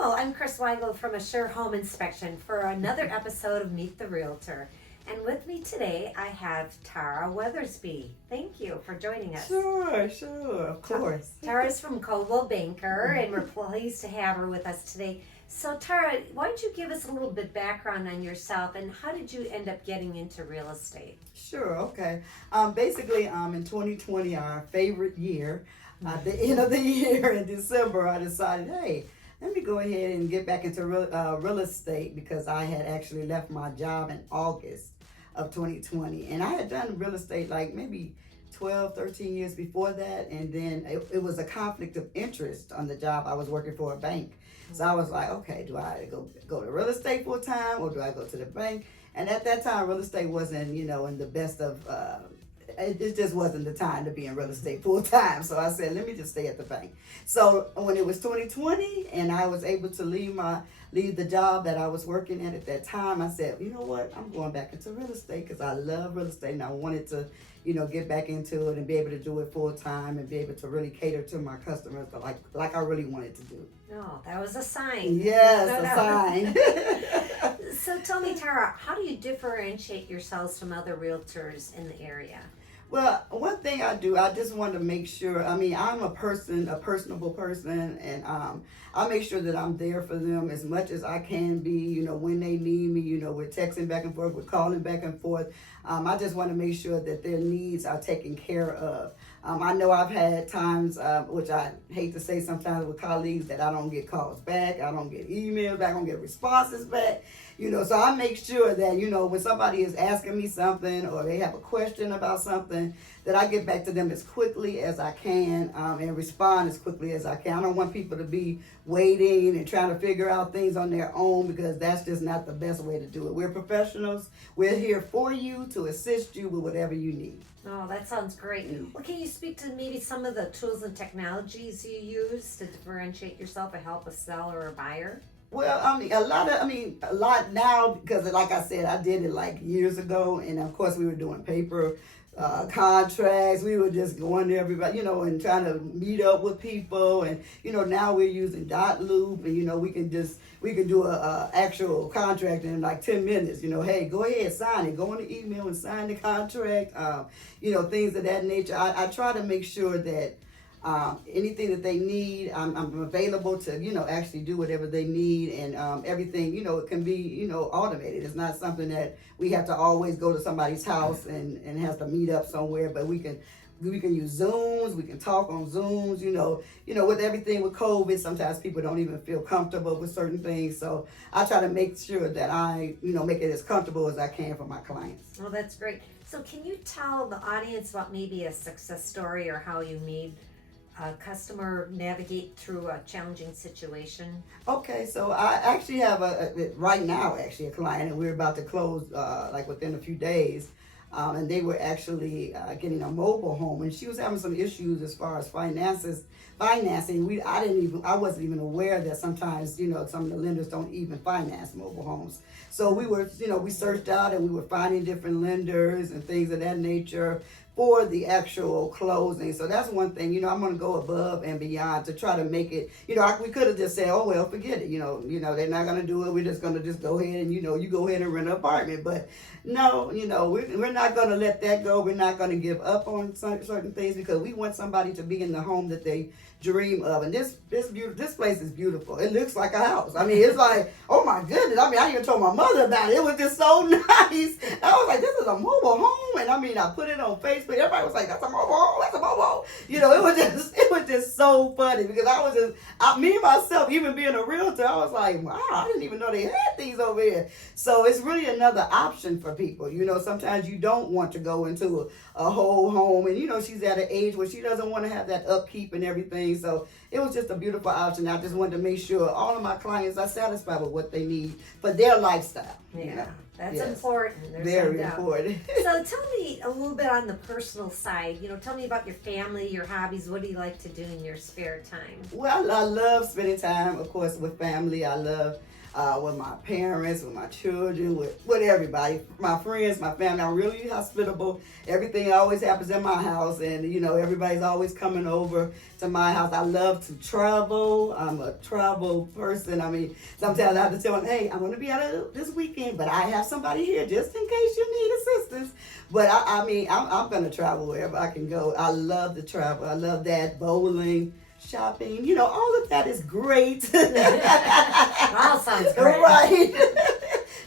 Hello, I'm Kris Weigal from Assure Home Inspection for another episode of Meet the Realtor. And with me today, I have Tara Weathersby. Thank you for joining us. Sure, of course. Tara's from Coldwell Banker, and we're pleased to have her with us today. So, Tara, why don't you give us a little bit background on yourself, and how did you end up getting into real estate? Sure, okay. Basically, in 2020, our favorite year, at the end of the year in December, I decided, hey, let me go ahead and get back into real estate because I had actually left my job in August of 2020. And I had done real estate like maybe 12, 13 years before that. And then it was a conflict of interest on the job. I was working for a bank. So I was like, okay, do I go to real estate full time or do I go to the bank? And at that time, real estate wasn't, in the best of, it just wasn't the time to be in real estate full time. So I said, let me just stay at the bank. So when it was 2020 and I was able to leave the job that I was working at that time, I said, you know what, I'm going back into real estate because I love real estate and I wanted to, get back into it and be able to do it full time and be able to really cater to my customers like I really wanted to do. No, that was a sign. Yes, a sign. So tell me, Tara, how do you differentiate yourselves from other realtors in the area? Well, one thing I do, I just want to make sure, I'm a personable person, and I make sure that I'm there for them as much as I can be, when they need me, we're texting back and forth, we're calling back and forth. I just want to make sure that their needs are taken care of. I know I've had times, which I hate to say sometimes with colleagues, that I don't get calls back, I don't get emails back, I don't get responses back. So I make sure that, when somebody is asking me something or they have a question about something, that I get back to them as quickly as I can and respond as quickly as I can. I don't want people to be waiting and trying to figure out things on their own because that's just not the best way to do it. We're professionals. We're here for you to assist you with whatever you need. Oh, that sounds great. Well, can you speak to maybe some of the tools and technologies you use to differentiate yourself and help a seller or a buyer? Well, a lot now because, like I said, I did it like years ago, and of course we were doing paper contracts. We were just going to everybody, and trying to meet up with people, and now we're using dot loop, and we can do a actual contract in like 10 minutes. Hey, go ahead, sign it. Go on the email and sign the contract. Things of that nature. I try to make sure that. Anything that they need, I'm available to, actually do whatever they need, and everything, it can be, automated. It's not something that we have to always go to somebody's house and have to meet up somewhere, but we can use Zooms, we can talk on Zooms, with everything with COVID, sometimes people don't even feel comfortable with certain things, so I try to make sure that I, make it as comfortable as I can for my clients. Well, that's great. So can you tell the audience about maybe a success story or how you made a customer navigate through a challenging situation? Okay, so I actually have right now a client, and we're about to close within a few days, and they were actually getting a mobile home, and she was having some issues as far as financing. I wasn't even aware that sometimes some of the lenders don't even finance mobile homes. So we were we searched out and we were finding different lenders and things of that nature for the actual closing. So that's one thing, I'm going to go above and beyond to try to make it, we could have just said, oh, well, forget it. They're not going to do it. We're just going to just go ahead and, you go ahead and rent an apartment. But no, we're not going to let that go. We're not going to give up on certain things because we want somebody to be in the home that they dream of. And this place is beautiful. It looks like a house. It's like, oh my goodness. I even told my mother about it. It was just so nice. I was like, this is a mobile home. And I put it on Facebook. Everybody was like, that's a mobile home. That's a mobile home. It was just so funny because me and myself, even being a realtor, I was like, wow, I didn't even know they had these over here. So it's really another option for people. Sometimes you don't want to go into a whole home, and she's at an age where she doesn't want to have that upkeep and everything. So it was just a beautiful option. I just wanted to make sure all of my clients are satisfied with what they need for their lifestyle. Yeah, that's important. There's very important. So tell me a little bit on the personal side. Tell me about your family, your hobbies. What do you like to do in your spare time? Well, I love spending time, of course, with family. I love with my parents, with my children, with everybody, my friends, my family. I'm really hospitable. Everything always happens in my house, and you know, everybody's always coming over to my house. I love to travel. I'm a travel person. I mean, sometimes I have to tell them, hey, I'm going to be out of this weekend, but I have somebody here just in case you need assistance. But I mean, I'm going to travel wherever I can go. I love to travel. I love that. Bowling, shopping, you know, all of that is great. All sounds great. Right.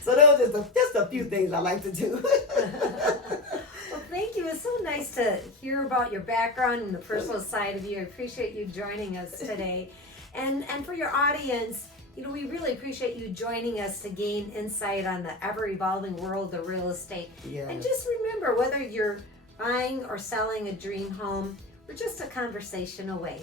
So those are just a few things I like to do. Well, thank you. It's so nice to hear about your background and the personal side of you. I appreciate you joining us today. And for your audience, you know, we really appreciate you joining us to gain insight on the ever-evolving world of real estate. Yes. And just remember, whether you're buying or selling a dream home, we're just a conversation away.